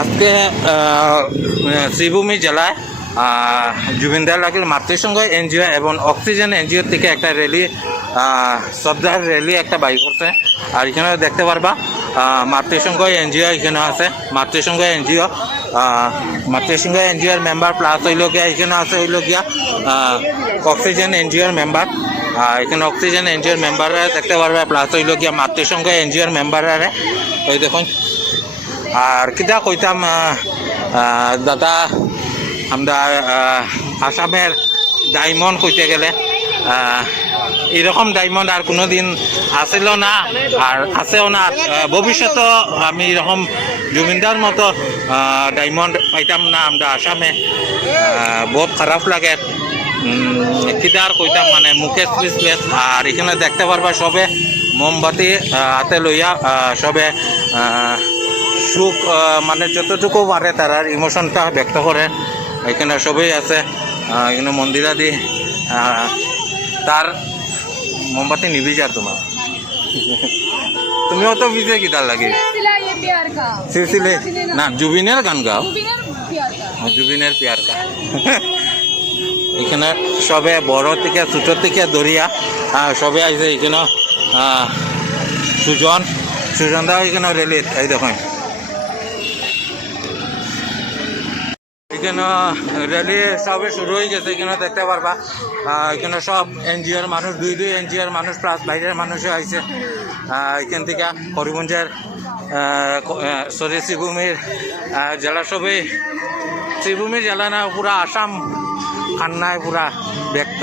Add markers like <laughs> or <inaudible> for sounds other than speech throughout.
আজকে শ্রীভূমি জেলায় জুবিনদার লাগির মাতৃসংঘ এনজিও এবং অক্সিজেন এনজিও থেকে একটা র্যালি শ্রদ্ধার র্যালি একটা বাইক করছে। আর এখানে দেখতে পারবা মাতৃসংঘ এনজিও এখানে আছে, মাতৃসংঘ এনজিও মাতৃসংঘ এনজিওর মেম্বার প্লাস হইল গিয়া এখানে আছে হইল গিয়া অক্সিজেন এনজিওর মেম্বার এখানে অক্সিজেন এনজিওর মেম্বাররা দেখতে পারবে। প্লাস হইল গিয়া মাতৃসংঘ এনজিওর মেম্বাররা ওই দেখুন। আর কিতা কইতাম দাদা, আমরা আসামের ডায়মন্ড কইতে গেলে এরকম ডায়মন্ড আর কোনো দিন আসিল না, আর আছেও না। ভবিষ্যতে আমি এরকম জমিনদার মতো ডায়মন্ড পাইতাম না আমরা আসামে। বহুত খারাপ লাগে। কিদার কইতাম মানে মুখে স্পিচলেস আর এখানে দেখতে পারবা সবে মোমবাতি হাতে লইয়া সবে সুখ মানে যতটুকু পারে তারা ইমোশনটা ব্যক্ত করে। এখানে সবই আছে এখানে মন্দিরাদি তার মোমবাতি নিবি যা তোমার। তুমিও তো বিজে গিটার লাগে? সিলসিলে না জুবিনের গান গাও। জুবিনের পিয়ার কা <laughs> এখানে সবে বড় থেকে ছোট থেকে দরিয়া সবে আইছে এখানে সুজন সুজন দা এখানে রেলিত এই দেখুন। এখানে র্যালি সবে শুরু হয়ে গেছে, এখানে দেখতে পারবা এখানে সব এনজিওর মানুষ, দুই দুই এনজিওর মানুষ, প্লাস বাইরের মানুষও আইছে। এখান থেকে করিমগঞ্জের সরি, শ্রীভূমির জেলা সবে, শ্রীভূমি জেলা না, পুরা আসাম কান্নায় পুরা ব্যক্ত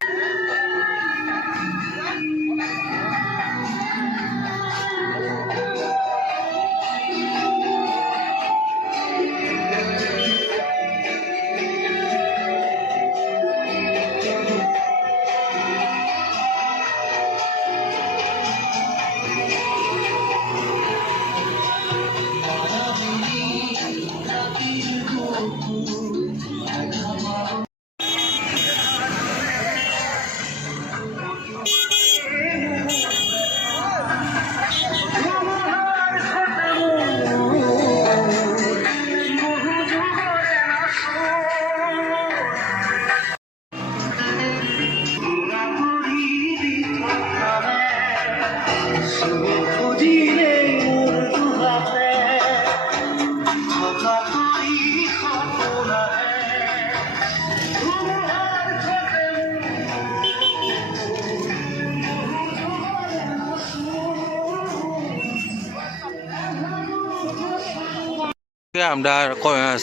আমরা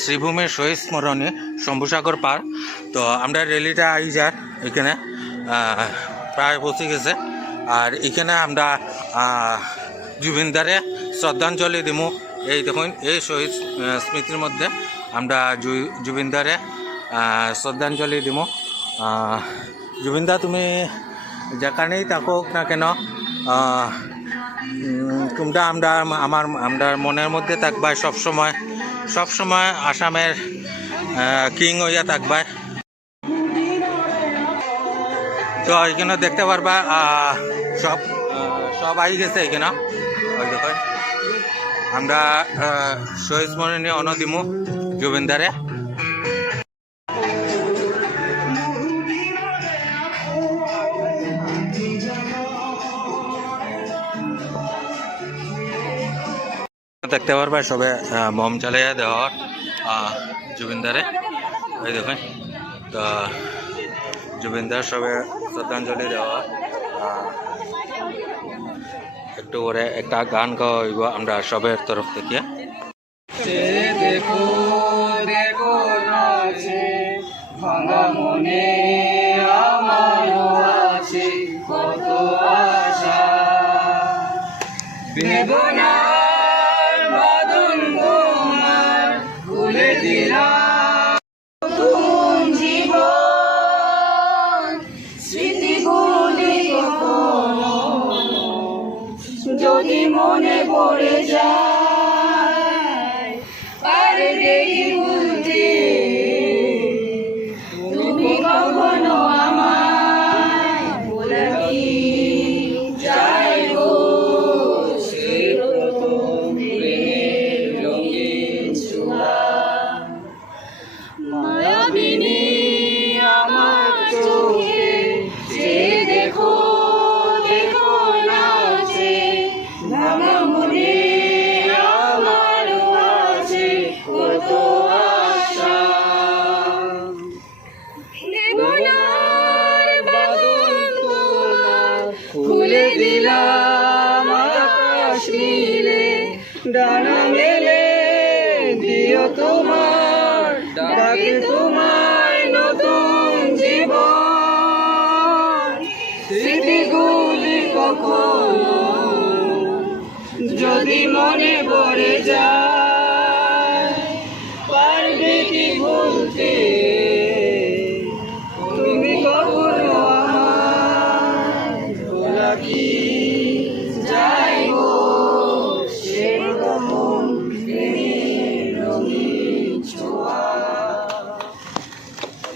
শ্রীভূমির শহীদ স্মরণে শম্ভুসাগর পার। তো আমরা র্যালিটা আই যার এখানে প্রায় পৌঁছে গেছে। আর এখানে আমরা জুবিনদারে শ্রদ্ধাঞ্জলি দিমু। এই দেখুন, এই শহীদ স্মৃতির মধ্যে আমরা জুবিনদারে শ্রদ্ধাঞ্জলি দিমু। জুবিনদা, তুমি যেখানেই থাকুক না কেন তোমরা আমরা, আমার, আমরা মনের মধ্যে থাকবা সব সময় সব সময় আসামের কিং হইয়া থাকবে তো এখানে দেখতে পারবা সব সব আই গেছে এখানে আমরা শহীদ স্মরণীয় অনদিমু জুবিনদারে। দেখতে পারবে সবে মম চালাইয়া দেওয়ার জুবিনদারে। এই দেখুন, তো জুবিনদার সবে শ্রদ্ধাঞ্জলি দেওয়া একটু করে একটা গান গাওয়া আমরা সবের তরফ থেকে। দেখো দেখো মনে যদি মনে পড়ে যায়। মিলে ডানা মেলে, দিও তোমার, ডাকে তোমায় নতুন জীবন। স্মৃতিগুলি কখনো যদি মনে পড়ে যায়